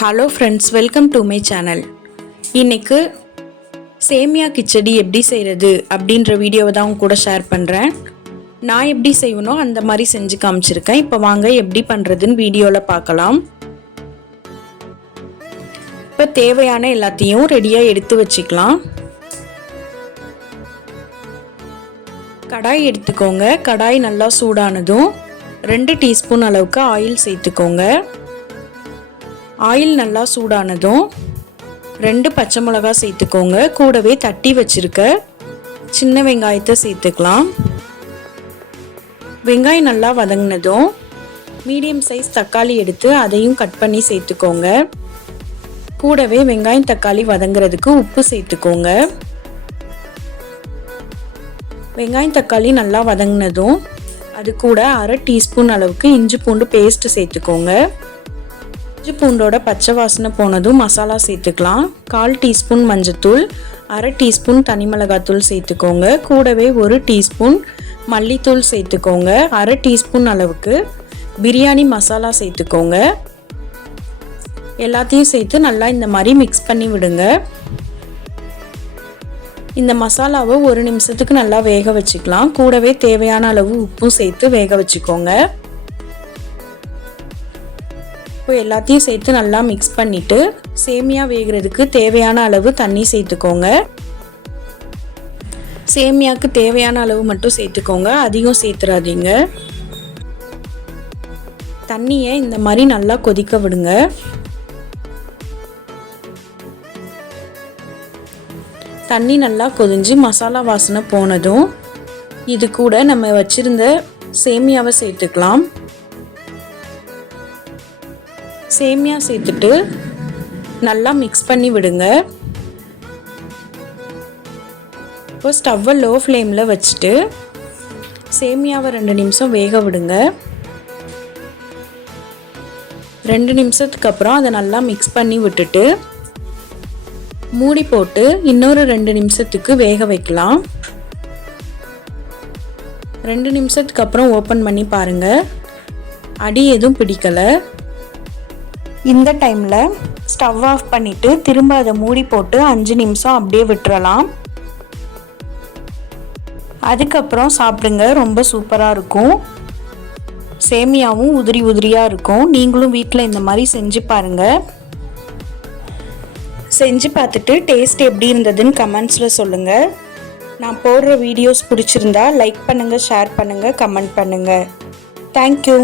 Hello friends, welcome to my channel. இன்னைக்கு சேமியா கிச்சடி எப்படி செய்கிறது அப்படின்ற வீடியோவை தான் உங்க கூட ஷேர் பண்ணுறேன். நான் எப்படி செய்வனோ அந்த மாதிரி செஞ்சு காமிச்சிருக்கேன். இப்போ வாங்க எப்படி பண்ணுறதுன்னு வீடியோவில் பார்க்கலாம். இப்போ தேவையான எல்லாத்தையும் ரெடியாக எடுத்து வச்சுக்கலாம். கடாய் எடுத்துக்கோங்க. கடாய் நல்லா சூடானதும் 2 டீஸ்பூன் அளவுக்கு ஆயில் சேர்த்துக்கோங்க. ஆயில் நல்லா சூடானதும் 2 பச்சை மிளகாய் சேர்த்துக்கோங்க. கூடவே தட்டி வச்சிருக்க சின்ன வெங்காயத்தை சேர்த்துக்கலாம். வெங்காயம் நல்லா வதங்கினதும் மீடியம் சைஸ் தக்காளி எடுத்து அதையும் கட் பண்ணி சேர்த்துக்கோங்க. கூடவே வெங்காயம் தக்காளி வதங்குறதுக்கு உப்பு சேர்த்துக்கோங்க. வெங்காயம் தக்காளி நல்லா வதங்கினதும் அது கூட 1/2 டீஸ்பூன் அளவுக்கு இஞ்சி பூண்டு பேஸ்ட் சேர்த்துக்கோங்க. இஞ்சி பூண்டோட பச்சை வாசனை போனதும் மசாலா சேர்த்துக்கலாம். 1/4 டீஸ்பூன் மஞ்சத்தூள், 1/2 டீஸ்பூன் தனி மிளகாத்தூள் சேர்த்துக்கோங்க. கூடவே 1 டீஸ்பூன் மல்லித்தூள் சேர்த்துக்கோங்க. 1/2 டீஸ்பூன் அளவுக்கு பிரியாணி மசாலா சேர்த்துக்கோங்க. எல்லாத்தையும் சேர்த்து நல்லா இந்த மாதிரி மிக்ஸ் பண்ணி விடுங்க. இந்த மசாலாவை 1 நிமிஷத்துக்கு நல்லா வேக வச்சுக்கலாம். கூடவே தேவையான அளவு உப்பும் சேர்த்து வேக வச்சுக்கோங்க. இப்போ எல்லாத்தையும் சேர்த்து நல்லா மிக்ஸ் பண்ணிவிட்டு சேமியா வேகிறதுக்கு தேவையான அளவு தண்ணி சேர்த்துக்கோங்க. சேமியாவுக்கு தேவையான அளவு மட்டும் சேர்த்துக்கோங்க, அதிகம் சேர்த்துறாதீங்க. தண்ணியை இந்த மாதிரி நல்லா கொதிக்க விடுங்க. தண்ணி நல்லா கொதிஞ்சு மசாலா வாசனை போனதும் இது கூட நம்ம வச்சிருந்த சேமியாவை சேர்த்துக்கலாம். சேமியா சேர்த்துட்டு நல்லா மிக்ஸ் பண்ணி விடுங்க. இப்போ ஸ்டவ்வை லோ ஃப்ளேமில் வச்சுட்டு சேமியாவை 2 நிமிஷம் வேக விடுங்க. 2 நிமிஷத்துக்கு அப்புறம் அதை நல்லா மிக்ஸ் பண்ணி விட்டுட்டு மூடி போட்டு இன்னொரு 2 நிமிஷத்துக்கு வேக வைக்கலாம். 2 நிமிஷத்துக்கு அப்புறம் ஓப்பன் பண்ணி பாருங்க, அடி எதுவும் பிடிக்கலை. இந்த டைமில் ஸ்டவ் ஆஃப் பண்ணிவிட்டு திரும்ப அதை மூடி போட்டு 5 நிமிஷம் அப்படியே விட்டுறலாம். அதுக்கப்புறம் சாப்பிடுங்க, ரொம்ப சூப்பராக இருக்கும். சேமியாவும் உதிரி உதிரியாக இருக்கும். நீங்களும் வீட்டில் இந்த மாதிரி செஞ்சு பாருங்கள். செஞ்சு பார்த்துட்டு டேஸ்ட் எப்படி இருந்ததுன்னு கமெண்ட்ஸில் சொல்லுங்கள். நான் போடுற வீடியோஸ் பிடிச்சிருந்தா லைக் பண்ணுங்கள், ஷேர் பண்ணுங்கள், கமெண்ட் பண்ணுங்கள். தேங்க்யூ.